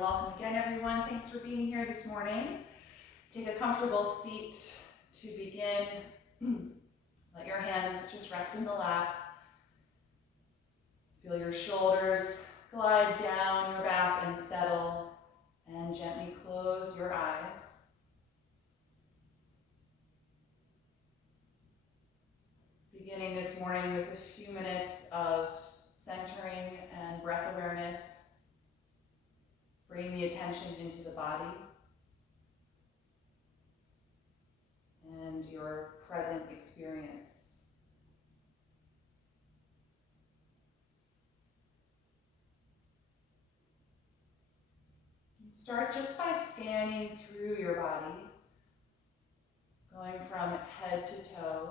welcome again, everyone. Thanks for being here this morning. Take a comfortable seat to begin. Let your hands just rest in the lap. Feel your shoulders glide down your back and settle, and gently close your eyes. Beginning this morning with a few minutes of centering and breath awareness. Bring the attention into the body and your present experience. And start just by scanning through your body, going from head to toe,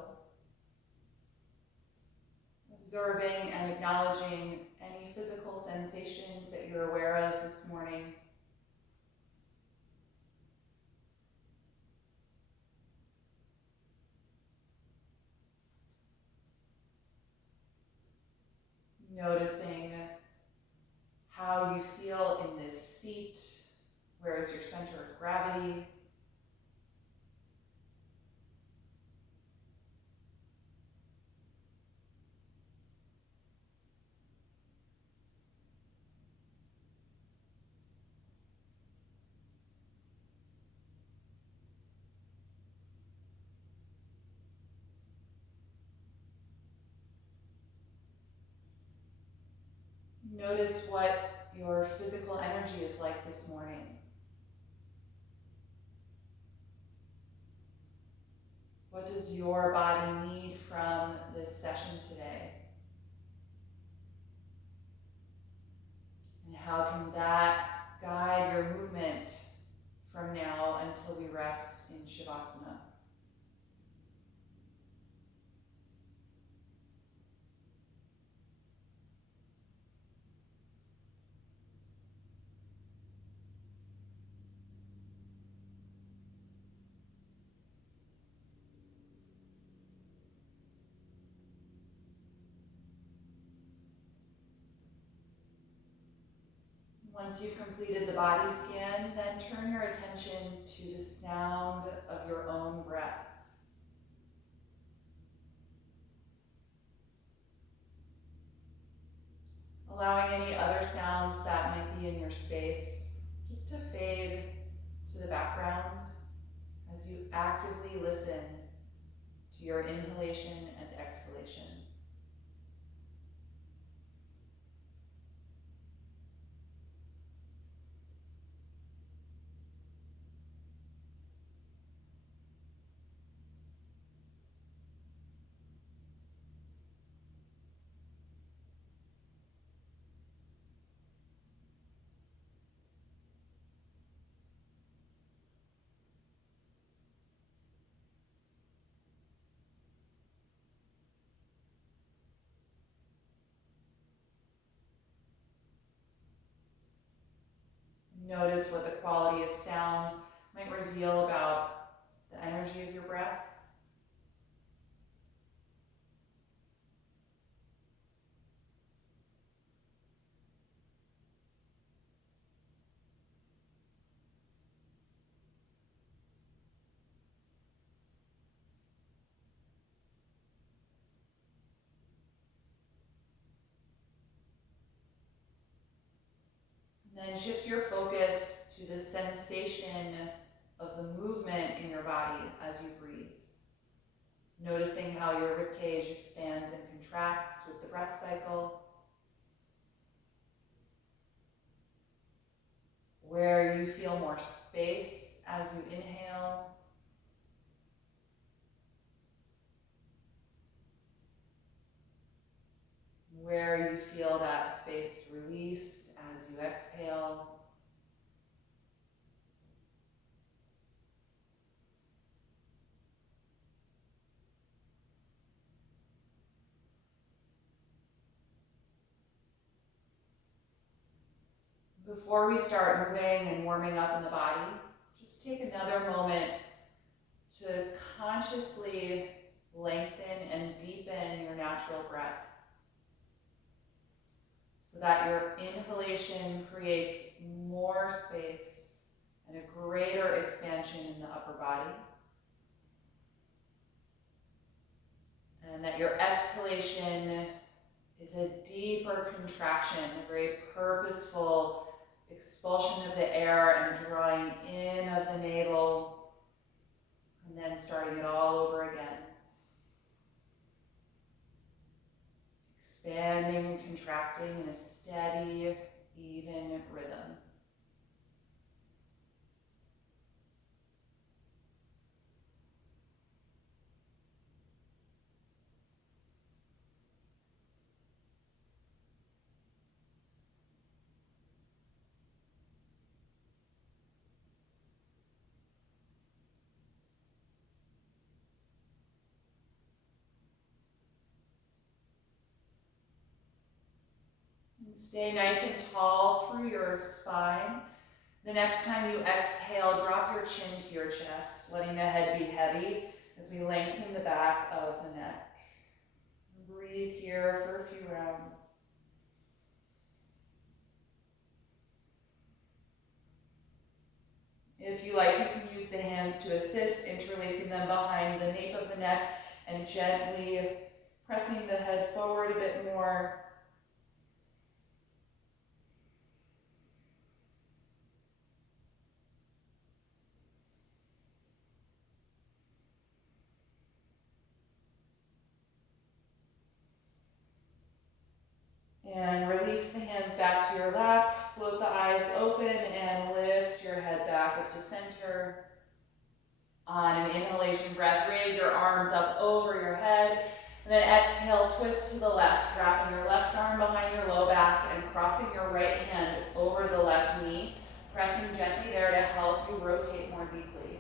observing and acknowledging any physical sensations that you're aware of this morning. Noticing how you feel in this seat. Where is your center of gravity? Notice what your physical energy is like this morning. What does your body need from this session today? And how can that guide your movement from now until we rest in Shavasana? Once you've completed the body scan, then turn your attention to the sound of your own breath. Allowing any other sounds that might be in your space just to fade to the background as you actively listen to your inhalation and exhalation. Notice what the quality of sound might reveal about the energy of your breath. Then shift your focus to the sensation of the movement in your body as you breathe. Noticing how your ribcage expands and contracts with the breath cycle. Where you feel more space as you inhale. Where you feel that space release as you exhale. Before we start moving and warming up in the body, just take another moment to consciously lengthen and deepen your natural breath, so that your inhalation creates more expansion in the upper body. And that your exhalation is a deeper contraction, a very purposeful expulsion of the air and drawing in of the navel, and then starting it all over again. Expanding and contracting in a steady, even rhythm. And stay nice and tall through your spine. The next time you exhale, drop your chin to your chest, letting the head be heavy as we lengthen the back of the neck. Breathe here for a few rounds. If you like, you can use the hands to assist, interlacing them behind the nape of the neck and gently pressing the head forward a bit more. And release the hands back to your lap, float the eyes open, and lift your head back up to center. On an inhalation breath, raise your arms up over your head, and then exhale, twist to the left, wrapping your left arm behind your low back and crossing your right hand over the left knee, pressing gently there to help you rotate more deeply.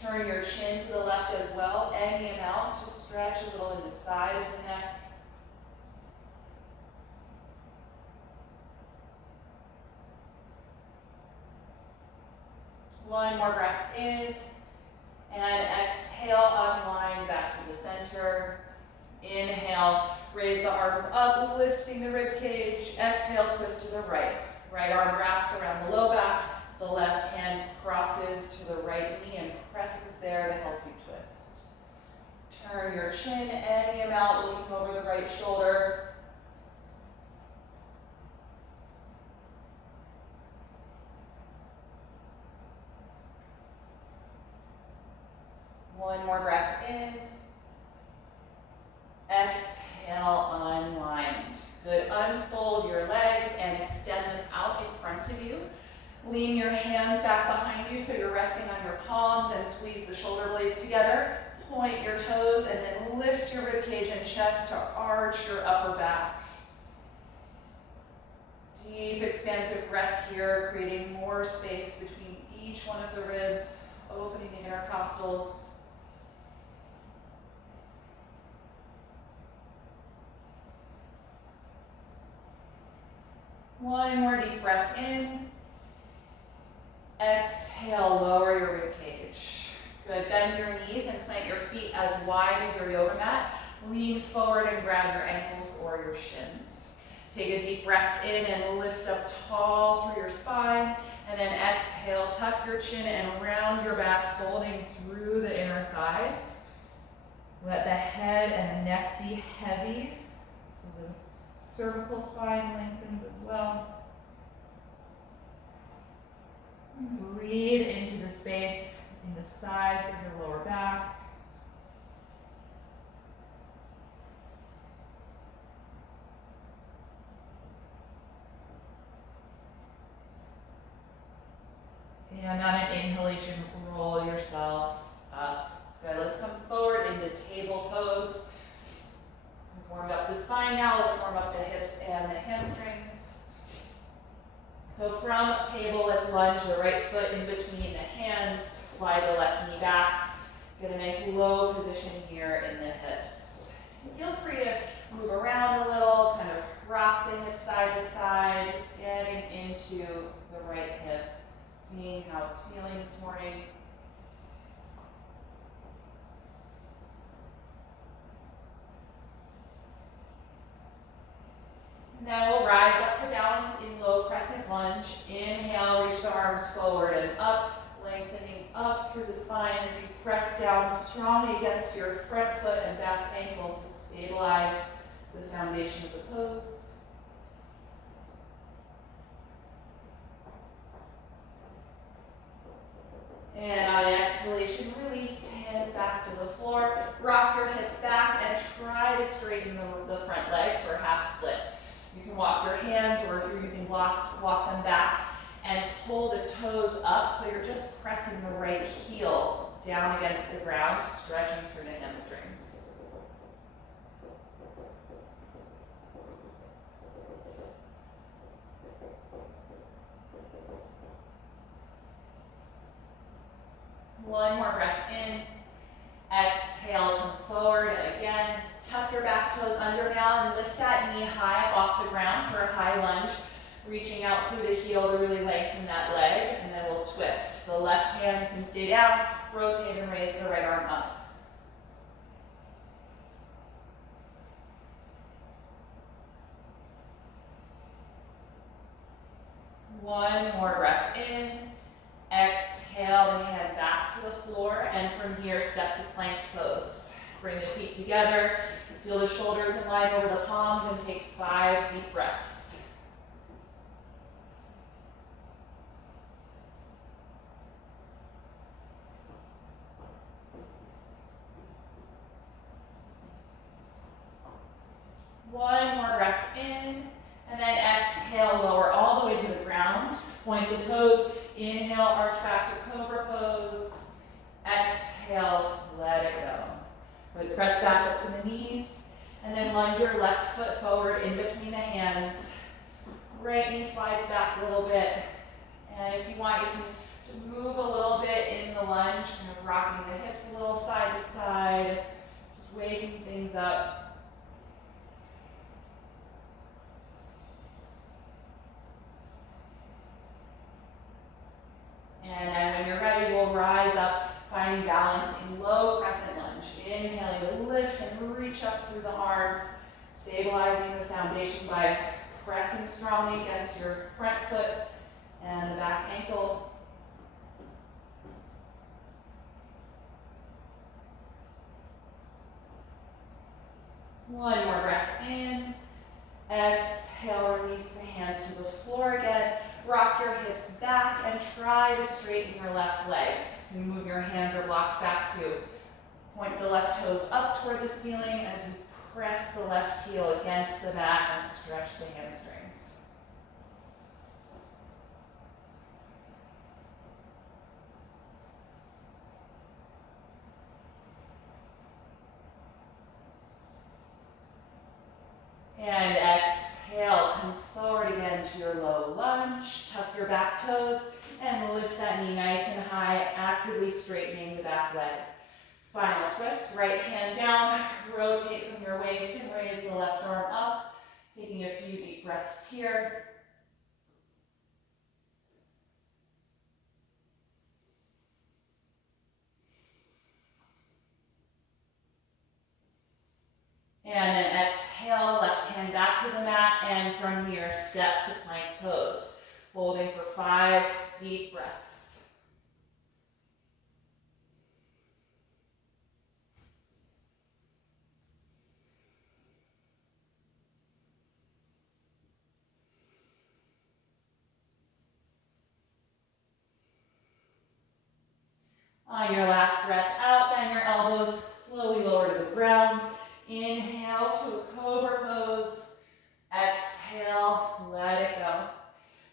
Turn your chin to the left as well, any amount, just stretch a little in the side of the neck. One more breath in, and exhale, unwind back to the center. Inhale, raise the arms up, lifting the rib cage. Exhale, twist to the right. Right arm wraps around the low back. The left hand crosses to the right knee and presses there to help you twist. Turn your chin any amount, looking over the right shoulder. One more breath in. Exhale, unwind. Good, unfold your legs and extend them out in front of you. Lean your hands back behind you so you're resting on your palms and squeeze the shoulder blades together. Point your toes and then lift your ribcage and chest to arch your upper back. Deep, expansive breath here, creating more space between each one of the ribs, opening the intercostals. One more deep breath in. Exhale, lower your ribcage. Good, bend your knees and plant your feet as wide as your yoga mat. Lean forward and grab your ankles or your shins. Take a deep breath in and lift up tall through your spine. And then exhale, tuck your chin and round your back, folding through the inner thighs. Let the head and the neck be heavy, so the cervical spine lengthens as well. Breathe into the space in the sides of your lower back. And on an inhalation, roll yourself up. Good, let's come forward into table pose. We've warmed up the spine now, let's warm up the hips and the hamstrings. So from table, let's lunge the right foot in between the hands, slide the left knee back, get a nice low position here in the hips. And feel free to move around a little, kind of rock the hips side to side, just getting into the right hip, seeing how it's feeling this morning. Now we'll rise up to balance in low crescent lunge. Inhale, reach the arms forward and up. Lengthening up through the spine as you press down strongly against your front foot and back ankle to stabilize the foundation of the pose. And on an exhalation, release, hands back to the floor. Rock your hips back and try to straighten the front leg for a half split. You can walk your hands, or if you're using blocks, walk them back and pull the toes up so you're just pressing the right heel down against the ground, stretching through the hamstrings. One more breath in. Exhale, come forward again. Tuck your back toes under now and lift that knee high up off the ground for a high lunge. Reaching out through the heel to really lengthen that leg, and then we'll twist. The left hand can stay down, rotate and raise the right arm up. One more breath in. Exhale the hand back to the floor, and from here step to plank pose. Bring the feet together, feel the shoulders in line over the palms, and take 5 deep breaths. One more breath in, and then exhale, lower all the way to the ground. Point the toes, inhale, arch back to Cobra Pose. Exhale, let it go. Good, press back up to the knees, and then lunge your left foot forward in between the hands. Right knee slides back a little bit, and if you want, you can just move a little bit in the lunge, kind of rocking the hips a little side to side, just waking things up. And then when you're ready, we'll rise up, finding balance in low crescent lunge. Inhaling to lift and reach up through the arms, stabilizing the foundation by pressing strongly against your front foot and the back ankle. One more breath in. Exhale, release the hands to the floor again. Rock your hips back and try to straighten your left leg. You move your hands or blocks back too. Point the left toes up toward the ceiling as you press the left heel against the mat and stretch the hamstrings. And exhale, come forward again to your low lunge. Tuck your back toes and lift that knee nice and high, actively straightening the back leg. Spinal twist, right hand down, rotate from your waist and raise the left arm up. Taking a few deep breaths here. And then exhale, left hand back to the mat, and from here, step to plank pose. Holding for 5 deep breaths. On your last breath out, bend your elbows, slowly lower to the ground. Inhale to a Cobra Pose. Exhale, let it go.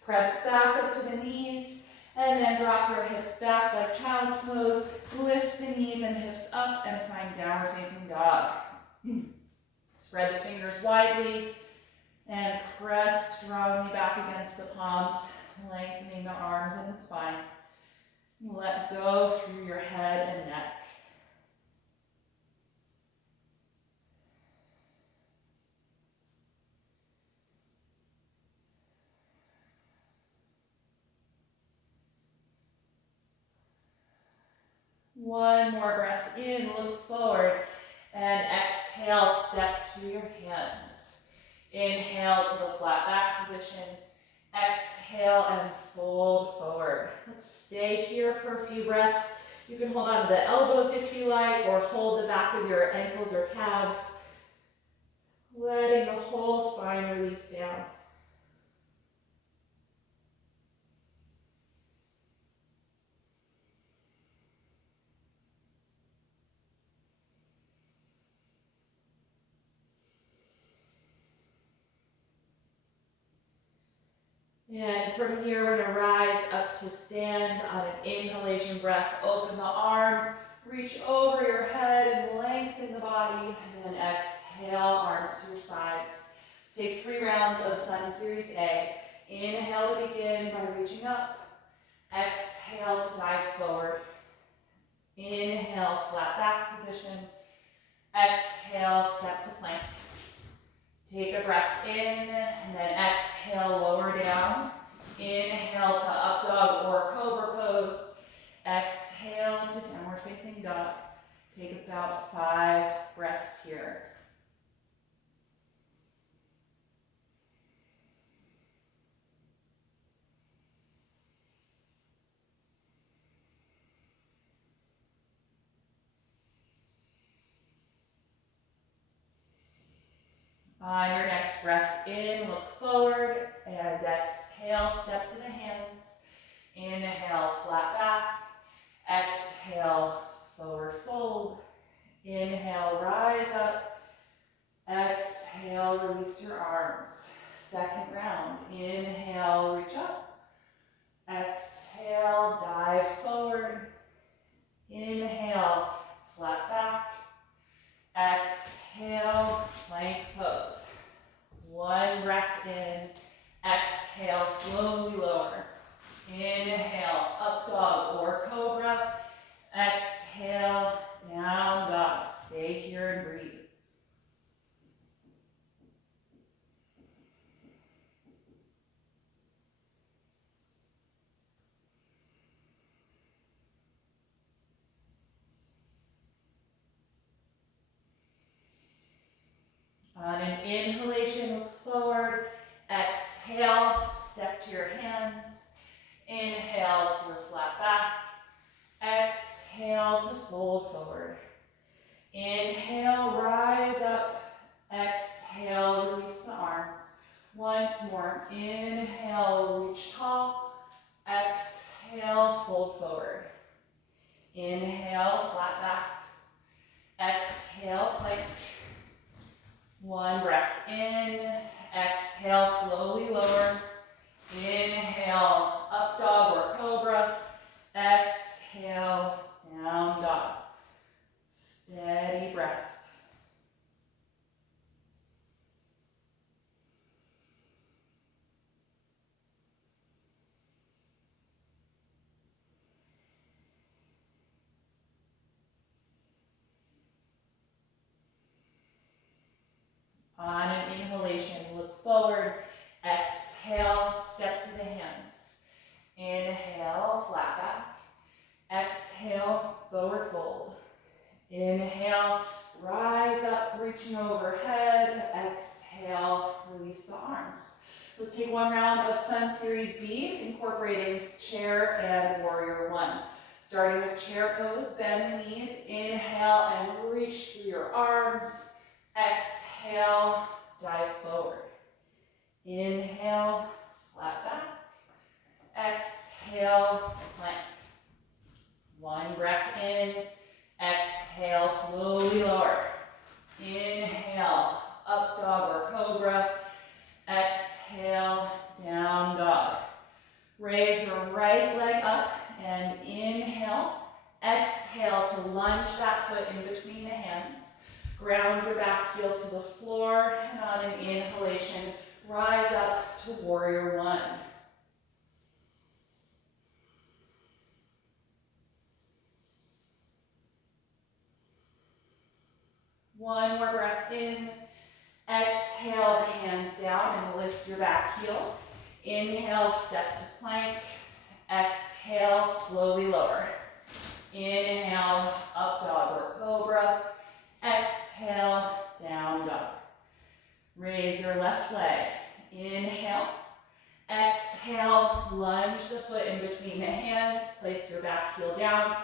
Press back up to the knees, and then drop your hips back like Child's Pose. Lift the knees and hips up and find downward facing dog. Spread the fingers widely and press strongly back against the palms, lengthening the arms and the spine. Let go through your head and neck. One more breath in, look forward, and exhale, step to your hands. Inhale to the flat back position. Exhale and fold forward. Let's stay here for a few breaths. You can hold on to the elbows if you like, or hold the back of your ankles or calves, letting the whole spine release down. And from here, we're going to rise up to stand on an inhalation breath. Open the arms, reach over your head and lengthen the body. And then exhale, arms to your sides. Let's take 3 rounds of Sun Series A. Inhale to begin by reaching up. Exhale to dive forward. Inhale, flat back position. Exhale, step to plank. Take a breath in, and then exhale, lower down. Inhale to up dog or cobra pose. Exhale to downward facing dog. Take about 5 breaths here. On your next breath in, look forward, and exhale, step to the hands. Inhale, flat back. Exhale, forward fold. Inhale, rise up. Exhale, release your arms. Second round. Inhale, reach up. Exhale, dive forward. Inhale, flat back. Exhale, plank pose. 1 breath in. Exhale, slowly lower. Inhale, up dog or cobra. Exhale, down dog. Stay here and breathe. On an inhalation, look forward. Exhale, step to your hands. Inhale to your flat back. Exhale to fold forward. Inhale, rise up. Exhale, release the arms. Once more. Inhale, reach tall. Exhale, fold forward. Inhale, flat back. Exhale, plank. 1 breath in. Exhale, slowly lower. Inhale, up dog or cobra. Exhale, down dog. Steady breath. On an inhalation, look forward. Exhale, step to the hands. Inhale, flat back. Exhale, forward fold. Inhale, rise up, reaching overhead. Exhale, release the arms. Let's take 1 round of Sun Series B, incorporating chair and warrior 1. Starting with chair pose, bend the knees. Inhale and reach through your arms. Exhale, dive forward. Inhale, flat back. Exhale, plank. 1 breath in. Exhale, slowly lower. Inhale, up dog or cobra. Exhale, down dog. Raise your right leg up and inhale. Exhale to lunge that foot in between the hands. Ground your back heel to the floor, and on an inhalation, rise up to warrior 1. One more breath in. Exhale, the hands down and lift your back heel. Inhale, step to plank. Exhale, slowly lower. Inhale, up dog or cobra. Exhale, down dog. Raise your left leg. Inhale. Exhale, lunge the foot in between the hands, place your back heel down.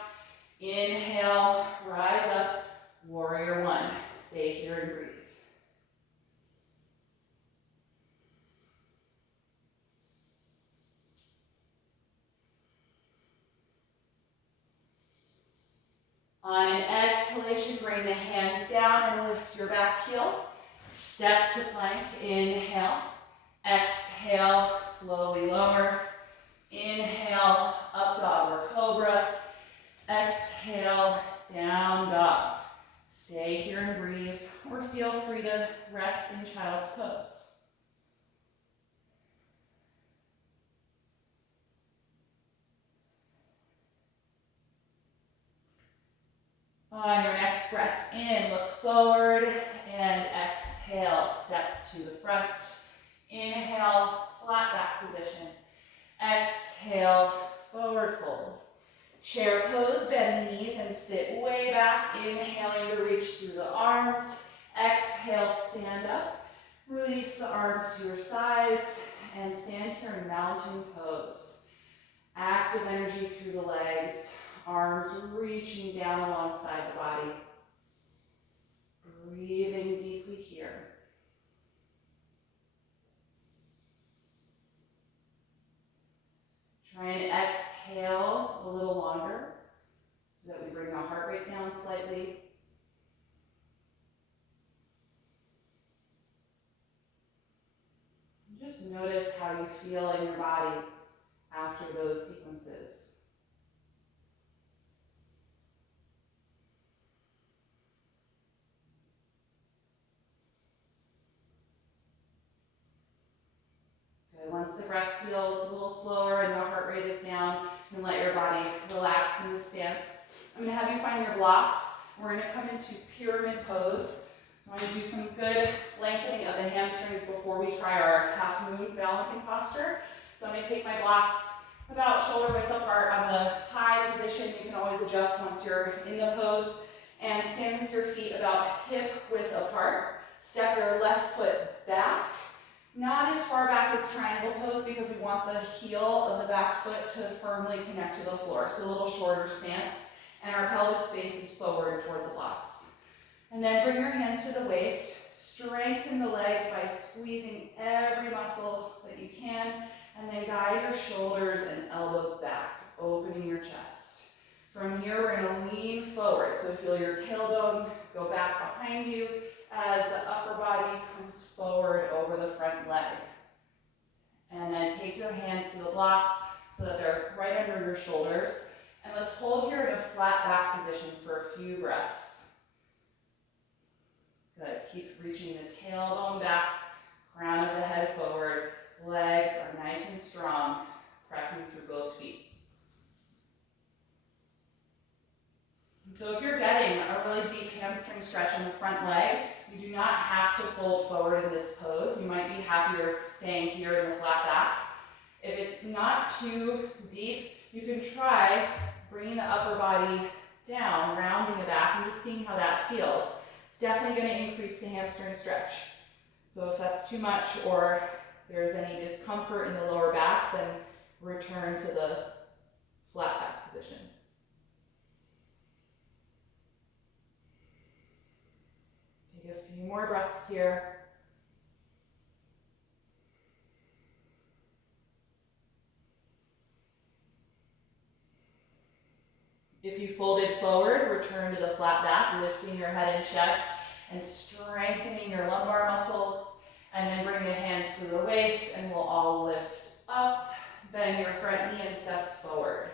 Inhale, rise up, warrior one. Stay here and breathe. On an exhalation, bring the hands down and lift your back heel. Step to plank, inhale. Exhale, slowly lower. Inhale, up dog or cobra. Exhale, down dog. Stay here and breathe, or feel free to rest in child's pose. On your next breath in, look forward and exhale, step to the front. Inhale, flat back position. Exhale, forward fold. Chair pose, bend the knees and sit way back. Inhaling to reach through the arms. Exhale, stand up. Release the arms to your sides and stand here in mountain pose. Active energy through the legs. Arms reaching down alongside the body. Breathing deeply here. Try and exhale a little longer so that we bring the heart rate down slightly. Just notice how you feel in your body after those sequences. Good. Once the breath feels a little slower and the heart rate is down, you can let your body relax in the stance. I'm going to have you find your blocks. We're going to come into pyramid pose. So I'm going to do some good lengthening of the hamstrings before we try our half moon balancing posture. So I'm going to take my blocks about shoulder width apart on the high position. You can always adjust once you're in the pose. And stand with your feet about hip width apart. Step your left foot back. Not as far back as triangle pose because we want the heel of the back foot to firmly connect to the floor. So a little shorter stance. And our pelvis faces forward toward the blocks. And then bring your hands to the waist. Strengthen the legs by squeezing every muscle that you can. And then guide your shoulders and elbows back, opening your chest. From here, we're going to lean forward. So feel your tailbone go back behind you as the upper body comes forward over the front leg. And then take your hands to the blocks so that they're right under your shoulders. And let's hold here in a flat back position for a few breaths. Good. Keep reaching the tailbone back, crown of the head forward. Legs are nice and strong, pressing through both feet. So if you're getting a really deep hamstring stretch on the front leg, you do not have to fold forward in this pose. You might be happier staying here in the flat back. If it's not too deep, you can try bringing the upper body down, rounding the back, and just seeing how that feels. It's definitely going to increase the hamstring stretch. So if that's too much or there's any discomfort in the lower back, then return to the flat back position. Take a few more breaths here. If you folded forward, return to the flat back, lifting your head and chest and strengthening your lumbar muscles. And then bring the hands to the waist and we'll all lift up. Bend your front knee and step forward.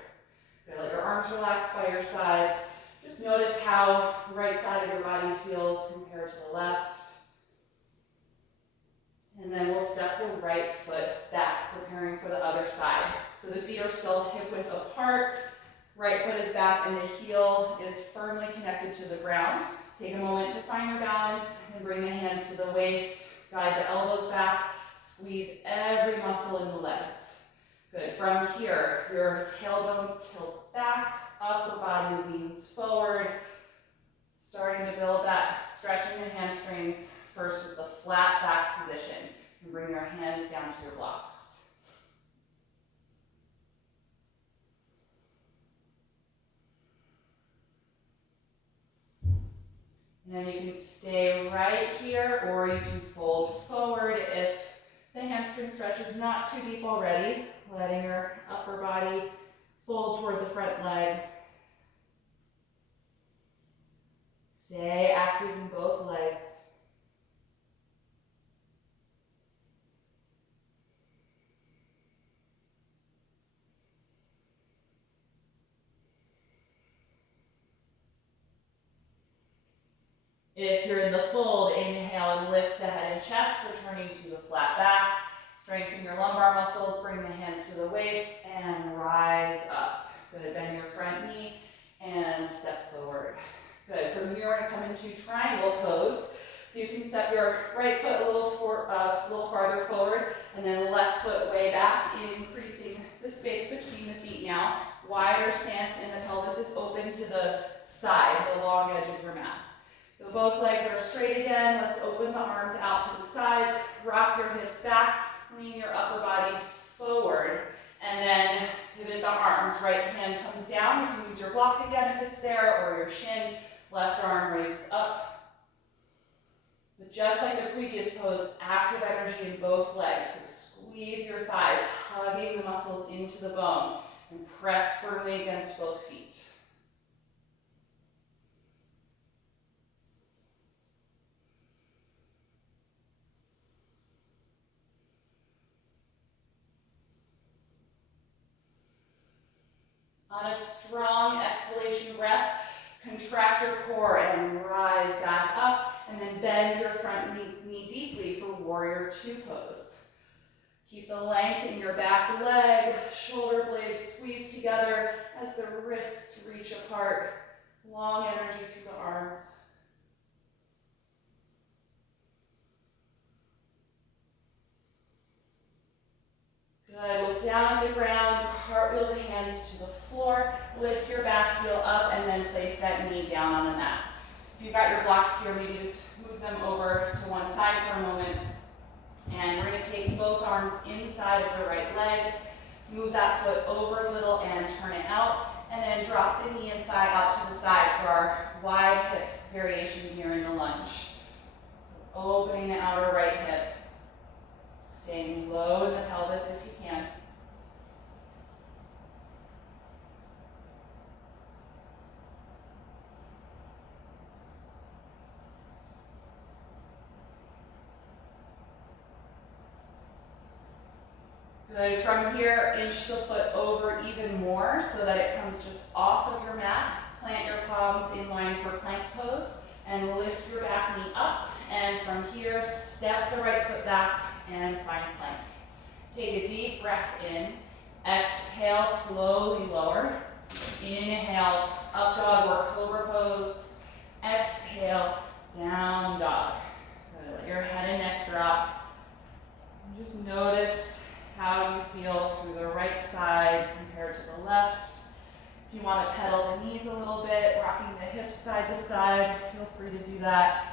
Good. Let your arms relax by your sides. Just notice how the right side of your body feels compared to the left. And then we'll step the right foot back, preparing for the other side. So the feet are still hip width apart. Right foot is back and the heel is firmly connected to the ground. Take a moment to find your balance and bring the hands to the waist. Guide the elbows back. Squeeze every muscle in the legs. Good. From here, your tailbone tilts back. Upper body leans forward. Starting to build that, stretching the hamstrings first with the flat back position. And bring your hands down to your blocks. And then you can stay right here, or you can fold forward if the hamstring stretch is not too deep already, letting your upper body fold toward the front leg. Stay active in both legs. If you're in the fold, inhale and lift the head and chest, returning to the flat back. Strengthen your lumbar muscles, bring the hands to the waist, and rise up. Good, bend your front knee and step forward. Good, from here we're gonna come into triangle pose. So you can step your right foot a little farther forward, and then left foot way back, increasing the space between the feet now. Wider stance, and the pelvis is open to the side, the long edge of your mat. So both legs are straight again. Let's open the arms out to the sides. Rock your hips back. Lean your upper body forward. And then pivot the arms. Right hand comes down. You can use your block again if it's there, or your shin. Left arm raises up. But just like the previous pose, active energy in both legs. So squeeze your thighs, hugging the muscles into the bone. And press firmly against both feet. On a strong exhalation breath, contract your core and rise back up, and then bend your front knee deeply for Warrior Two pose. Keep the length in your back leg, shoulder blades squeeze together as the wrists reach apart. Long energy through the arms. Good, look down at the ground, cartwheel the hands to the floor, lift your back heel up, and then place that knee down on the mat. If you've got your blocks here, maybe just move them over to one side for a moment. And we're gonna take both arms inside of the right leg, move that foot over a little and turn it out, and then drop the knee and thigh out to the side for our wide hip variation here in the lunge. Opening the outer right hip. Staying low in the pelvis if you can. Good, from here, inch the foot over even more so that it comes just off of your mat. Plant your palms in line for plank pose and lift your back knee up. And from here, step the right foot back and find plank. Take a deep breath in. Exhale, slowly lower. Inhale, up dog or cobra pose. Exhale, down dog. Good. Let your head and neck drop. And just notice how you feel through the right side compared to the left. If you want to pedal the knees a little bit, rocking the hips side to side, feel free to do that.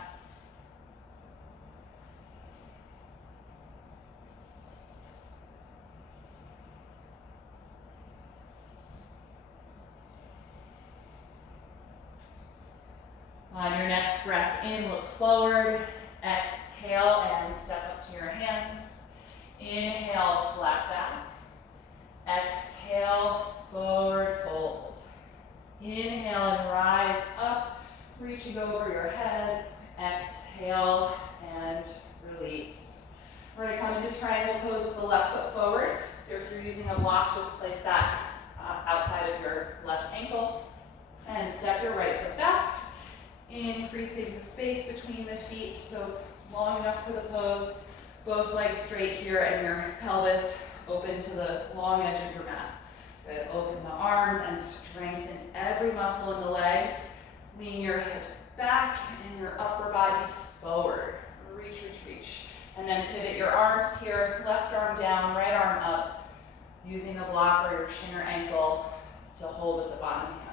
On your next breath in, look forward. Exhale and step up to your hands. Inhale, flat back. Exhale, forward fold. Inhale and rise up, reaching over your head. Exhale and release. We're going to come into triangle pose with the left foot forward. So if you're using a block, just place that outside of your left ankle. And step your right foot back. Increasing the space between the feet so it's long enough for the pose. Both legs straight here and your pelvis open to the long edge of your mat. Good, open the arms and strengthen every muscle in the legs. Lean your hips back and your upper body forward. Reach, reach, reach. And then pivot your arms here, left arm down, right arm up, using a block or your shin or ankle to hold with the bottom hand.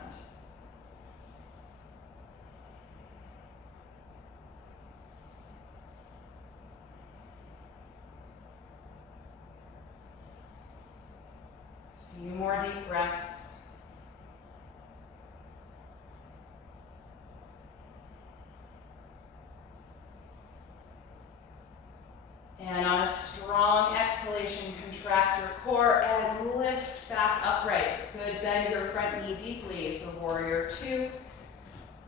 Few more deep breaths. right knee deeply for warrior two.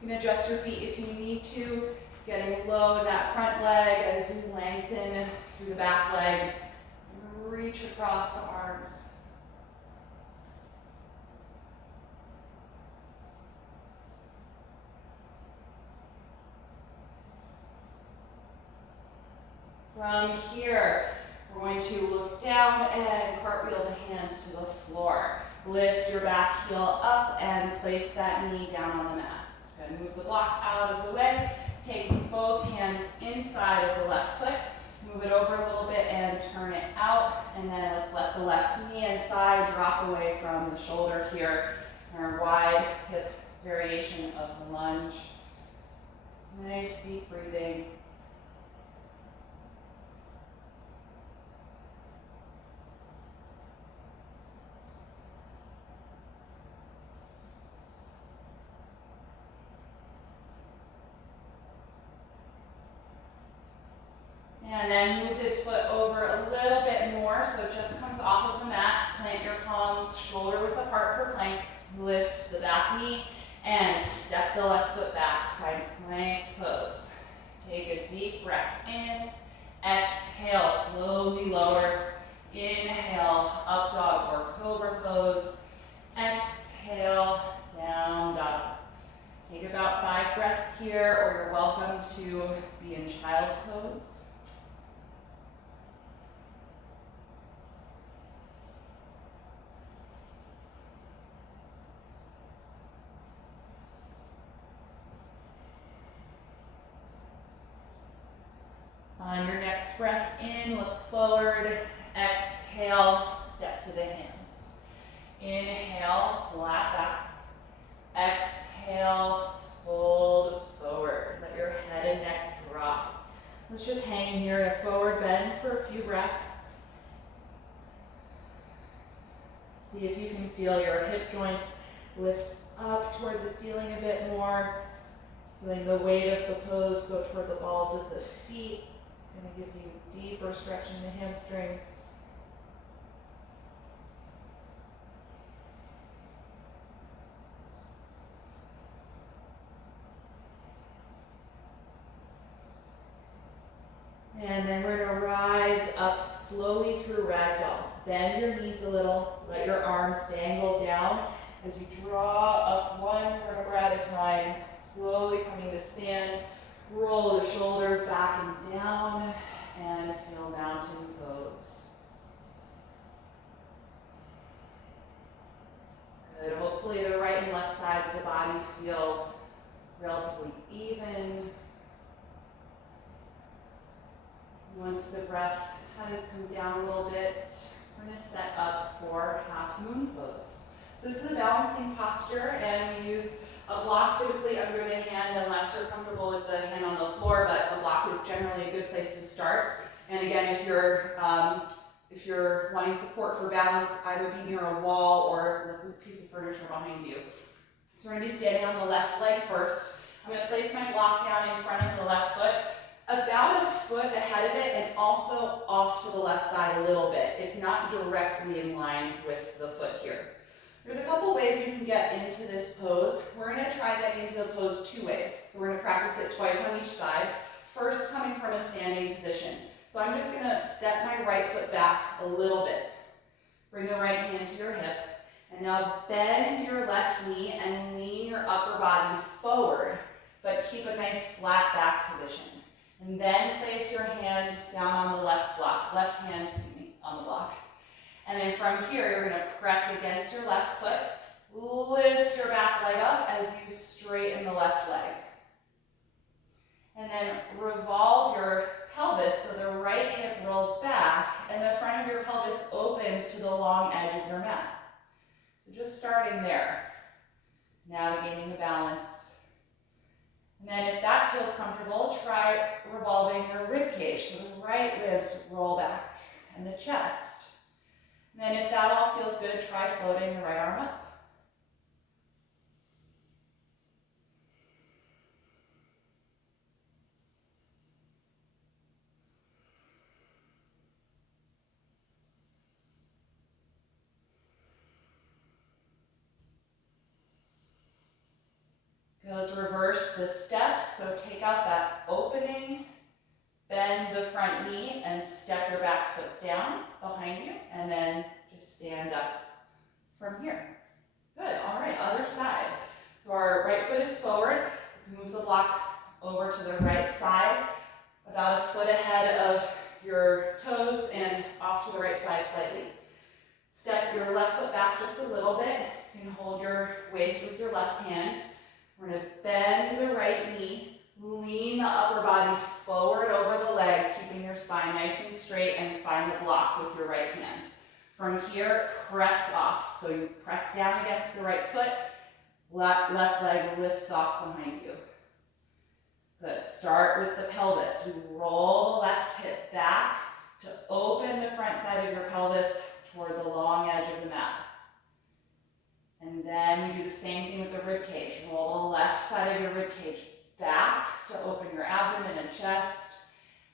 You can adjust your feet if you need to, getting low in that front leg as you lengthen through the back leg. Reach across the arms. From here, we're going to look down and cartwheel the hands to the floor. Lift your back heel up and place that knee down on the mat. Good. Move the block out of the way. Take both hands inside of the left foot. Move it over a little bit and turn it out. And then let's let the left knee and thigh drop away from the shoulder here. Our wide hip variation of the lunge. Nice deep breathing. And then move this foot over a little bit more so it just comes off of the mat. Plant your palms shoulder width apart for plank. Lift the back knee and step the left foot back. Find plank pose. Take a deep breath in. Exhale, slowly lower. Inhale, up dog or cobra pose. Exhale, down dog. Take about 5 breaths here, or you're welcome to be in child's pose. On your next breath in, look forward. Exhale, step to the hands. Inhale, flat back. Exhale, fold forward. Let your head and neck drop. Let's just hang here in a forward bend for a few breaths. See if you can feel your hip joints lift up toward the ceiling a bit more. Feeling the weight of the pose go toward the balls of the feet. It's going to give you deeper stretch in the hamstrings. And then we're going to rise up slowly through ragdoll. Bend your knees a little. Let your arms dangle down as you draw up one vertebra at a time. Slowly coming to stand. Roll the shoulders back and down and feel mountain pose. Good. Hopefully the right and left sides of the body feel relatively even. Once the breath has come down a little bit, we're going to set up for half moon pose. So this is a balancing posture, and we use a block typically under the hand unless you're comfortable with the hand on the floor, but a block is generally a good place to start. And again, if you're wanting support for balance, either be near a wall or a piece of furniture behind you. So we're going to be standing on the left leg first. I'm going to place my block down in front of the left foot, about a foot ahead of it, and also off to the left side a little bit. It's not directly in line with the foot here. There's a couple ways you can get into this pose. We're going to try getting into the pose 2 ways. So we're going to practice it twice on each side. First, coming from a standing position. So I'm just going to step my right foot back a little bit. Bring the right hand to your hip. And now bend your left knee and lean your upper body forward, but keep a nice flat back position. And then place your hand down on the left hand on the block. And then from here, you're going to press against your left foot, lift your back leg up as you straighten the left leg. And then revolve your pelvis so the right hip rolls back and the front of your pelvis opens to the long edge of your mat. So just starting there, navigating the balance. And then if that feels comfortable, try revolving the rib cage so the right ribs roll back and the chest. And then if that all feels good, try floating the right arm up. Okay, let's reverse the steps. So take out that opening, bend the front knee, and step your back foot down behind you, and then just stand up from here. Good, all right, other side. So our right foot is forward. Let's move the block over to the right side, about a foot ahead of your toes and off to the right side slightly. Step your left foot back just a little bit. You can hold your waist with your left hand. We're going to bend the right knee, lean the upper body forward over the leg, keeping your spine nice and straight, and find the block with your right hand. From here, press off. So you press down against the right foot, left leg lifts off behind you. Good. Start with the pelvis. You roll the left hip back to open the front side of your pelvis toward the long edge of the mat. And then we do the same thing with the rib cage. Roll the left side of your rib cage back to open your abdomen and chest.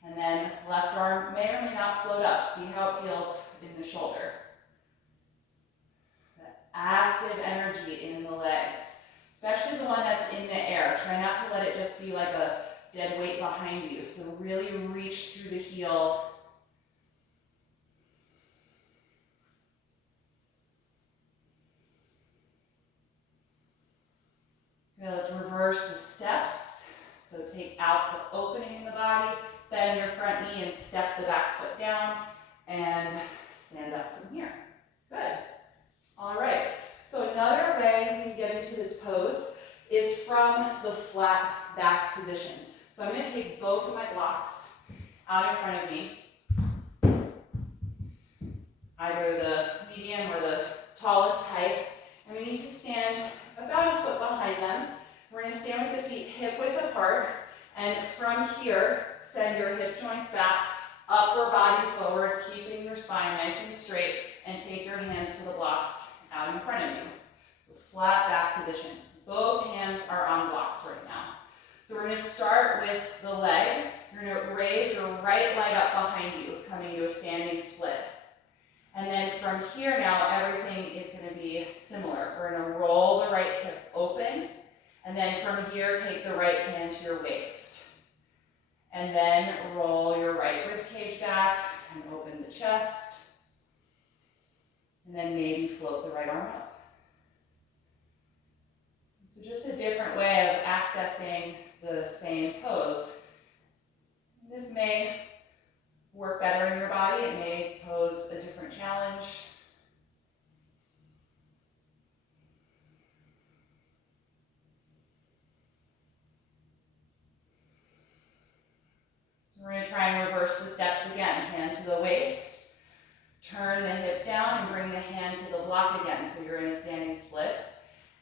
And then left arm may or may not float up. See how it feels in the shoulder. That active energy in the legs, especially the one that's in the air. Try not to let it just be like a dead weight behind you. So really reach through the heel. Good, let's reverse the steps. So take out the opening in the body, bend your front knee and step the back foot down and stand up from here. Good. All right. So another way we can get into this pose is from the flat back position. So I'm going to take both of my blocks out in front of me, either the medium or the tallest height, and we need to stand about a foot behind them. We're going to stand with the feet hip width apart, and from here, send your hip joints back, upper body forward, keeping your spine nice and straight, and take your hands to the blocks out in front of you. So flat back position. Both hands are on blocks right now. So we're going to start with the leg. You're going to raise your right leg up behind you, coming to a standing split. And then from here now, everything is going to be similar. We're going to roll the right hip open, and then from here, take the right hand to your waist. And then roll your right rib cage back and open the chest. And then maybe float the right arm up. So just a different way of accessing the same pose. This may work better in your body. It may pose a different challenge. So we're going to try and reverse the steps again. Hand to the waist. Turn the hip down and bring the hand to the block again. So you're in a standing split.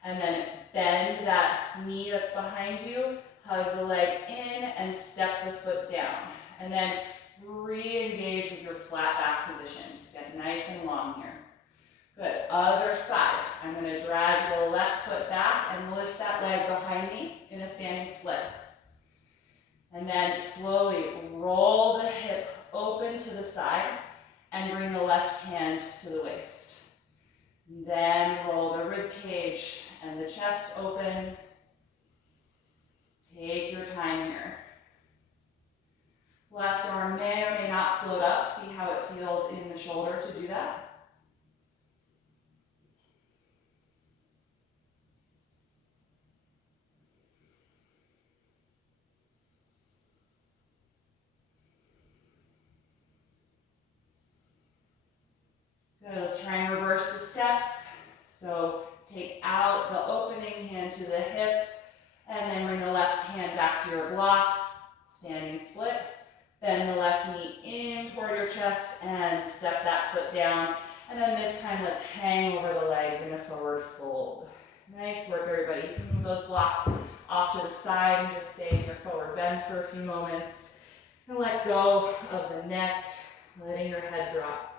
And then bend that knee that's behind you. Hug the leg in and step the foot down. And then re-engage with your flat back position. Just get nice and long here. Good. Other side. I'm going to drag the left foot back and lift that leg behind me in a standing split. And then slowly roll the hip open to the side and bring the left hand to the waist. Then roll the rib cage and the chest open. Take your time here. Left arm may or may not float up. See how it feels in the shoulder to do that. Good, let's try and reverse the steps. So take out the opening, hand to the hip, and then bring the left hand back to your block, standing split. Bend the left knee in toward your chest and step that foot down. And then this time, let's hang over the legs in a forward fold. Nice work, everybody. You can move those blocks off to the side and just stay in your forward bend for a few moments. And let go of the neck, letting your head drop.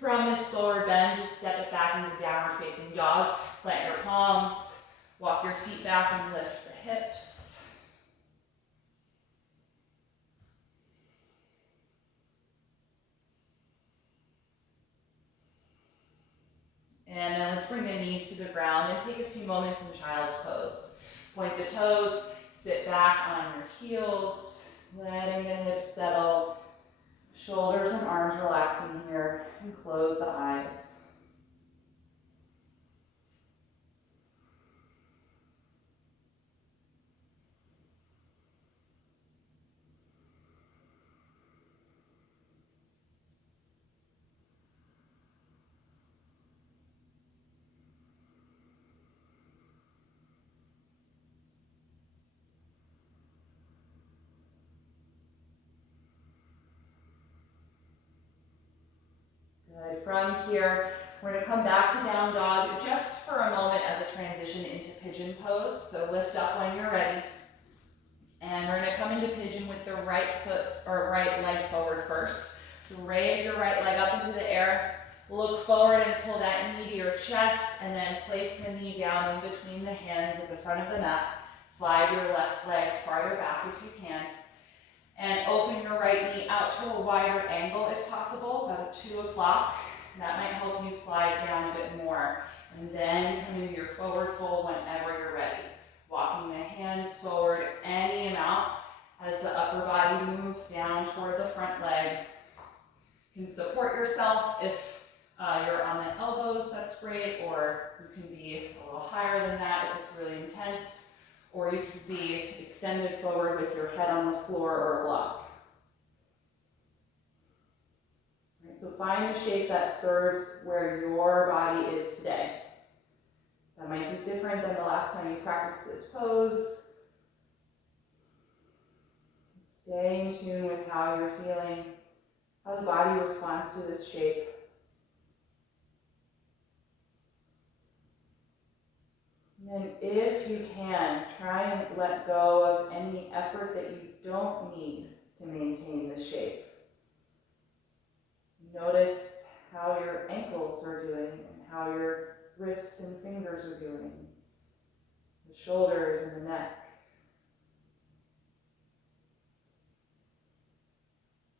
From this forward bend, just step it back into downward facing dog. Plant your palms, walk your feet back and lift the hips. And bring the knees to the ground and take a few moments in child's pose. Point the toes, sit back on your heels, letting the hips settle, shoulders and arms relaxing here, and close the eyes. Good. From here, we're going to come back to down dog just for a moment as a transition into pigeon pose. So lift up when you're ready. And we're going to come into pigeon with the right foot or right leg forward first. So raise your right leg up into the air. Look forward and pull that knee to your chest, and then place the knee down in between the hands at the front of the mat. Slide your left leg farther back if you can. And open your right knee out to a wider angle if possible, about a 2 o'clock. That might help you slide down a bit more. And then come into your forward fold whenever you're ready. Walking the hands forward any amount as the upper body moves down toward the front leg. You can support yourself if you're on the elbows, that's great, or you can be a little higher than that if it's really intense. Or you could be extended forward with your head on the floor or a block. All right, so find the shape that serves where your body is today. That might be different than the last time you practiced this pose. Stay in tune with how you're feeling, how the body responds to this shape. And then if you can, try and let go of any effort that you don't need to maintain the shape. So notice how your ankles are doing and how your wrists and fingers are doing, the shoulders and the neck.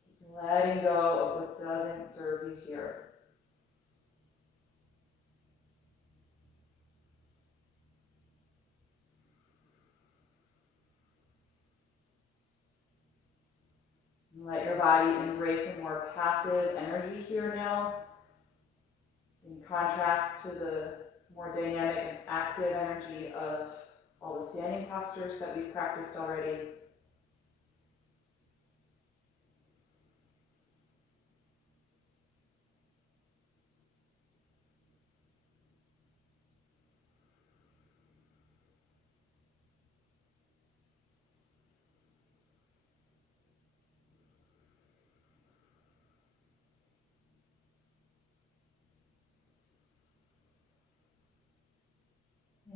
Just letting go of what doesn't serve you here. Let your body embrace a more passive energy here now, in contrast to the more dynamic and active energy of all the standing postures that we've practiced already.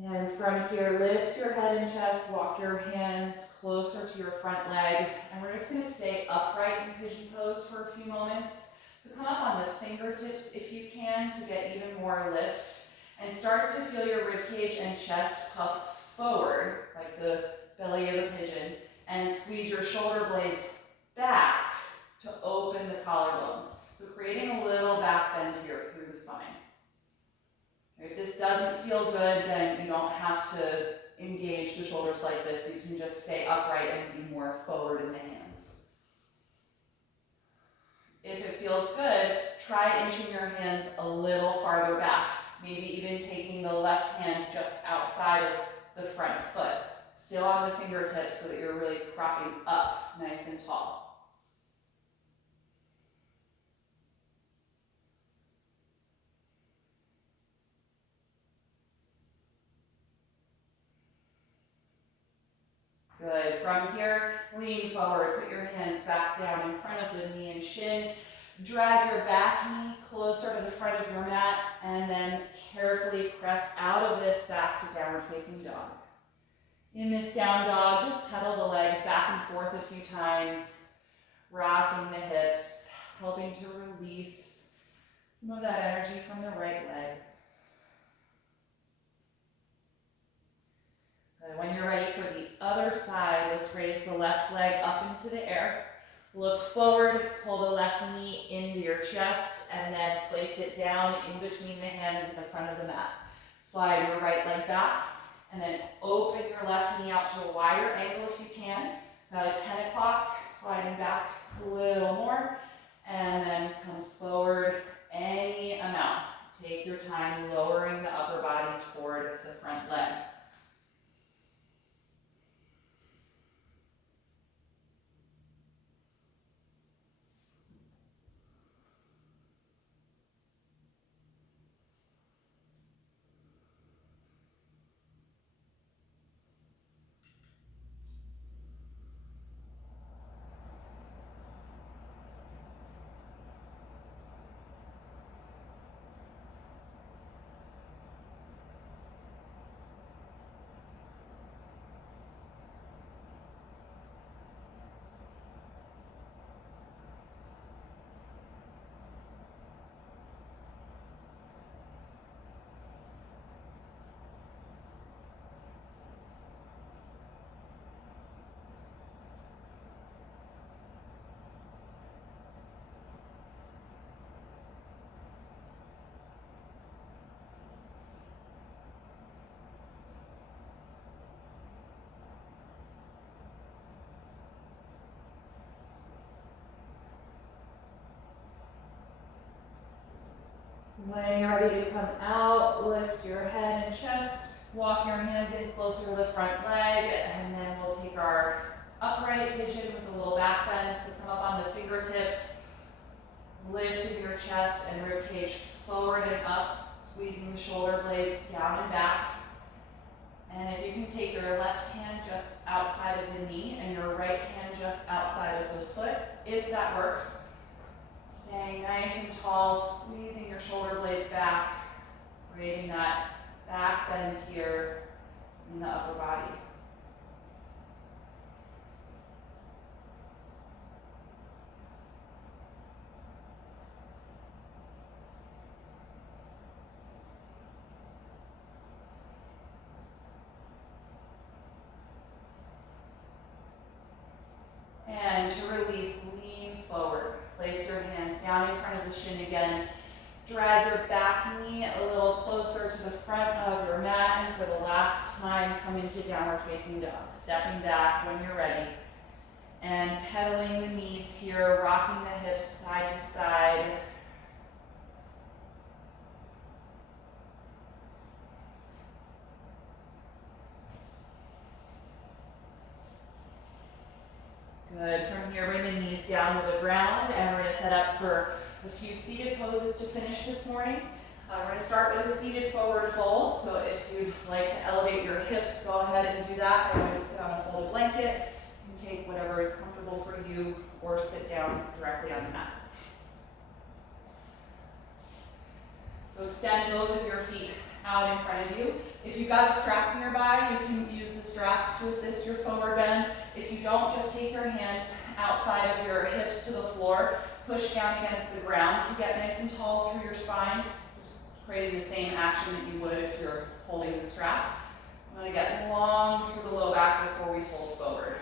And from here, lift your head and chest, walk your hands closer to your front leg, and we're just going to stay upright in pigeon pose for a few moments. So come up on the fingertips if you can to get even more lift, and start to feel your ribcage and chest puff forward, like the belly of a pigeon, and squeeze your shoulder blades back to open the collarbones. So creating a little back bend here through the spine. If this doesn't feel good, then you don't have to engage the shoulders like this. You can just stay upright and be more forward in the hands. If it feels good, try inching your hands a little farther back. Maybe even taking the left hand just outside of the front foot. Still on the fingertips so that you're really propping up nice and tall. Good. From here, lean forward. Put your hands back down in front of the knee and shin. Drag your back knee closer to the front of your mat, and then carefully press out of this back to downward facing dog. In this down dog, just pedal the legs back and forth a few times, rocking the hips, helping to release some of that energy from the right leg. When you're ready for the other side, let's raise the left leg up into the air. Look forward, pull the left knee into your chest, and then place it down in between the hands at the front of the mat. Slide your right leg back, and then open your left knee out to a wider angle if you can. About a 10 o'clock, sliding back a little more, and then come forward any amount. Take your time lowering the upper body toward the front leg. When you're ready to come out, lift your head and chest, walk your hands in closer to the front leg, and then we'll take our upright pigeon with a little back bend. So come up on the fingertips, lifting your chest and rib cage forward and up, squeezing the shoulder blades down and back. And if you can take your left hand just outside of the knee and your right hand just outside of the foot, if that works. Staying nice and tall, squeezing your shoulder blades back, creating that back bend here in the upper body. And to release, lean forward. Place your hands down in front of the shin again. Drag your back knee a little closer to the front of your mat, and for the last time, come into downward facing dog. Stepping back when you're ready. And pedaling the knees here, rocking the hips side to side. Good. From here, bring the knees down to the ground, and we're going to set up for a few seated poses to finish this morning. We're going to start with a seated forward fold. So if you'd like to elevate your hips, go ahead and do that. Otherwise, sit on a folded blanket and take whatever is comfortable for you, or sit down directly on the mat. So extend both of your feet out in front of you. If you've got a strap nearby, you can use the strap to assist your forward bend. If you don't, just take your hands outside of your hips to the floor. Push down against the ground to get nice and tall through your spine. Just creating the same action that you would if you're holding the strap. I'm going to get long through the low back before we fold forward.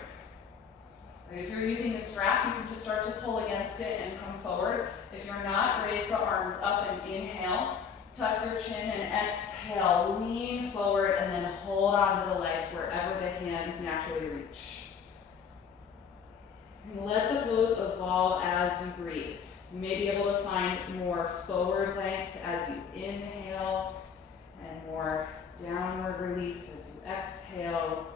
If you're using the strap, you can just start to pull against it and come forward. If you're not, raise the arms up and inhale. Tuck your chin and exhale. Lean forward and then hold onto the legs wherever the hands naturally reach. And let the pose evolve as you breathe. You may be able to find more forward length as you inhale and more downward release as you exhale.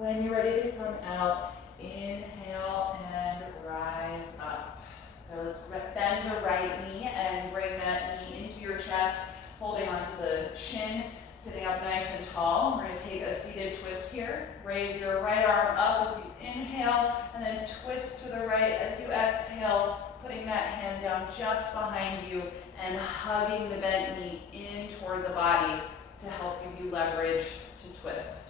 When you're ready to come out, inhale and rise up. So let's bend the right knee and bring that knee into your chest, holding onto the shin, sitting up nice and tall. We're going to take a seated twist here. Raise your right arm up as you inhale, and then twist to the right as you exhale, putting that hand down just behind you and hugging the bent knee in toward the body to help give you leverage to twist.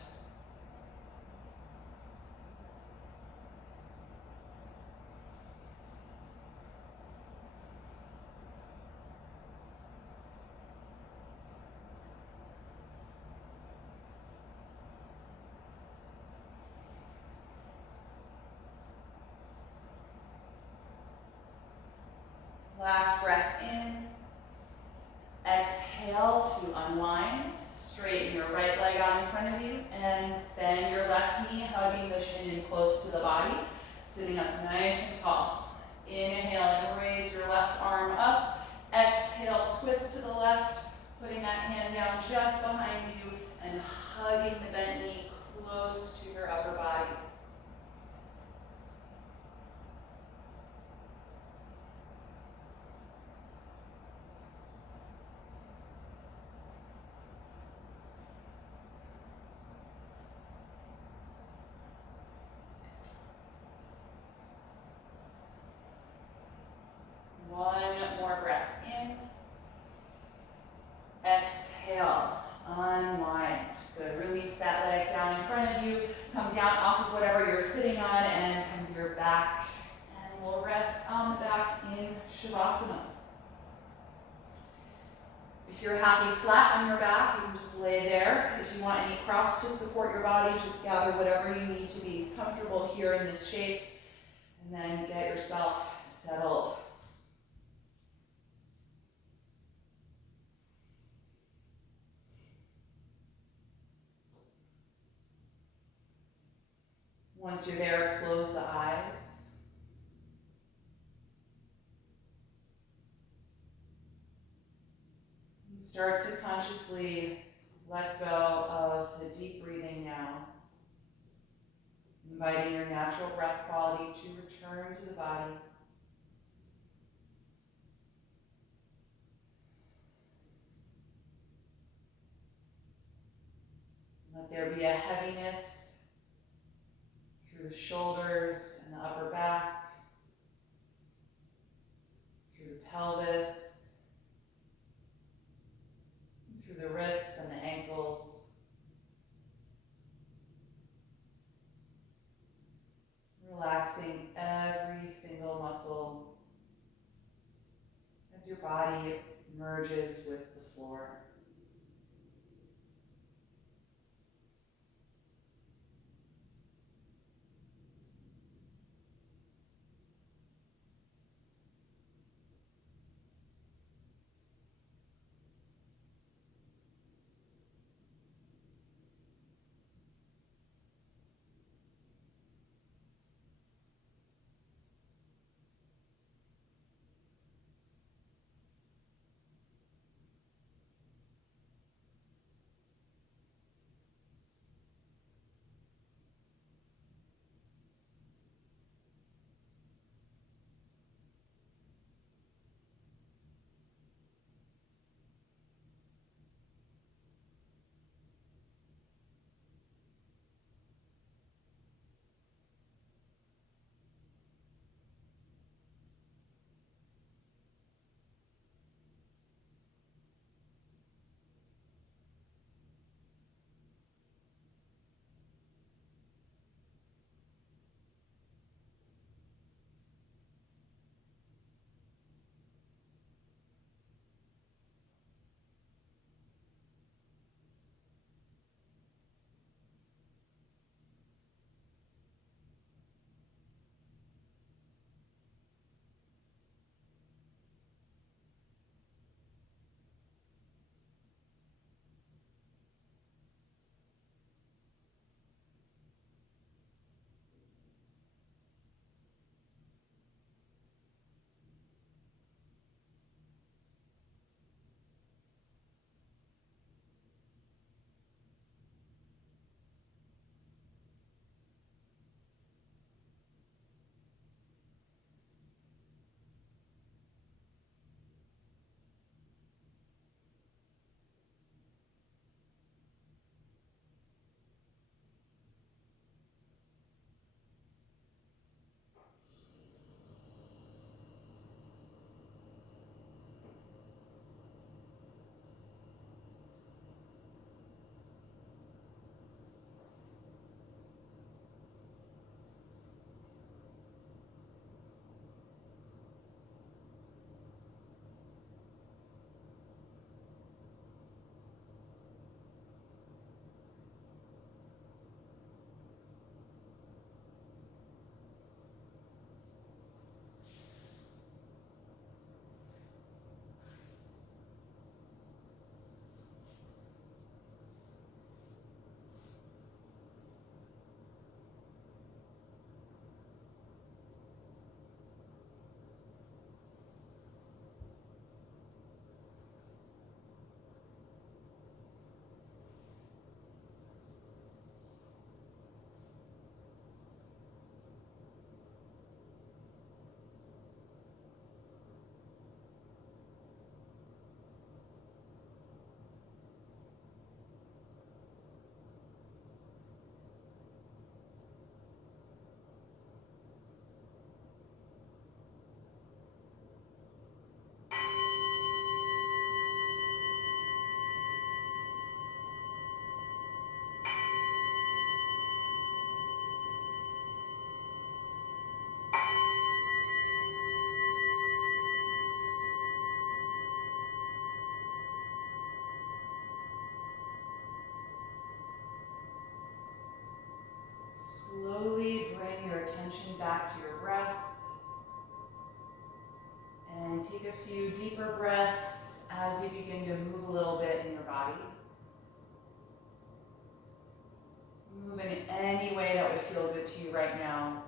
Last breath in. Exhale to unwind. Straighten your right leg out in front of you and bend your left knee, hugging the shin in close to the body. Sitting up nice and tall. Inhale and raise your left arm up. Exhale, twist to the left, putting that hand down just behind you and hugging the bent knee close to your upper body. One more breath in. Exhale, unwind. Good, release that leg down in front of you. Come down off of whatever you're sitting on and come to your back. And we'll rest on the back in Shavasana. If you're happy flat on your back, you can just lay there. If you want any props to support your body, just gather whatever you need to be comfortable here in this shape. And then get yourself settled. Once you're there, close the eyes. And start to consciously let go of the deep breathing now. Inviting your natural breath quality to return to the body. Let there be a heaviness through the shoulders and the upper back, through the pelvis, through the wrists and the ankles. Relaxing every single muscle as your body merges with the floor. back to your breath. And take a few deeper breaths as you begin to move a little bit in your body. Move in any way that would feel good to you right now.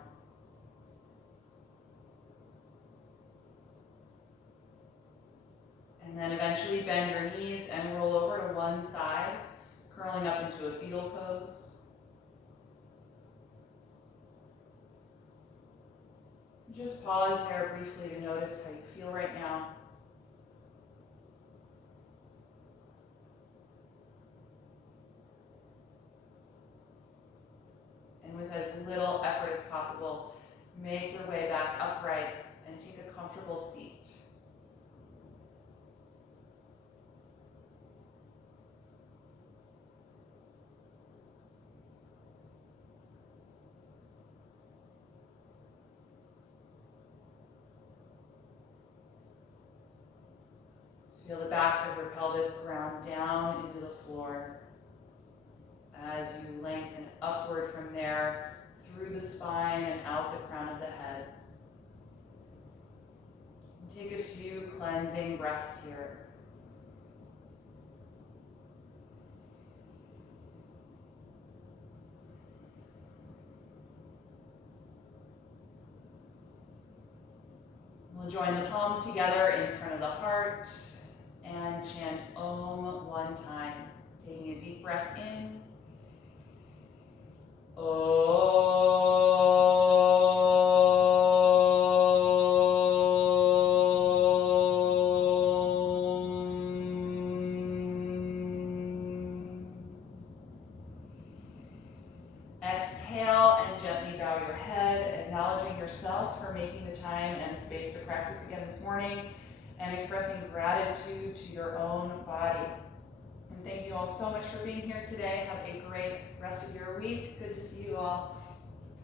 And then eventually bend your knees and roll over to one side, curling up into a fetal pose. Just pause there briefly to notice how you feel right now. And with as little effort as possible, make your way back upright and take a comfortable seat. Feel the back of your pelvis ground down into the floor as you lengthen upward from there through the spine and out the crown of the head. And take a few cleansing breaths here. We'll join the palms together in front of the heart and chant Om one time. Taking a deep breath in. Exhale and gently bow your head, acknowledging yourself for making the time and space to practice again this morning, and expressing gratitude to your own body. And thank you all so much for being here today. Have a great rest of your week. Good to see you all.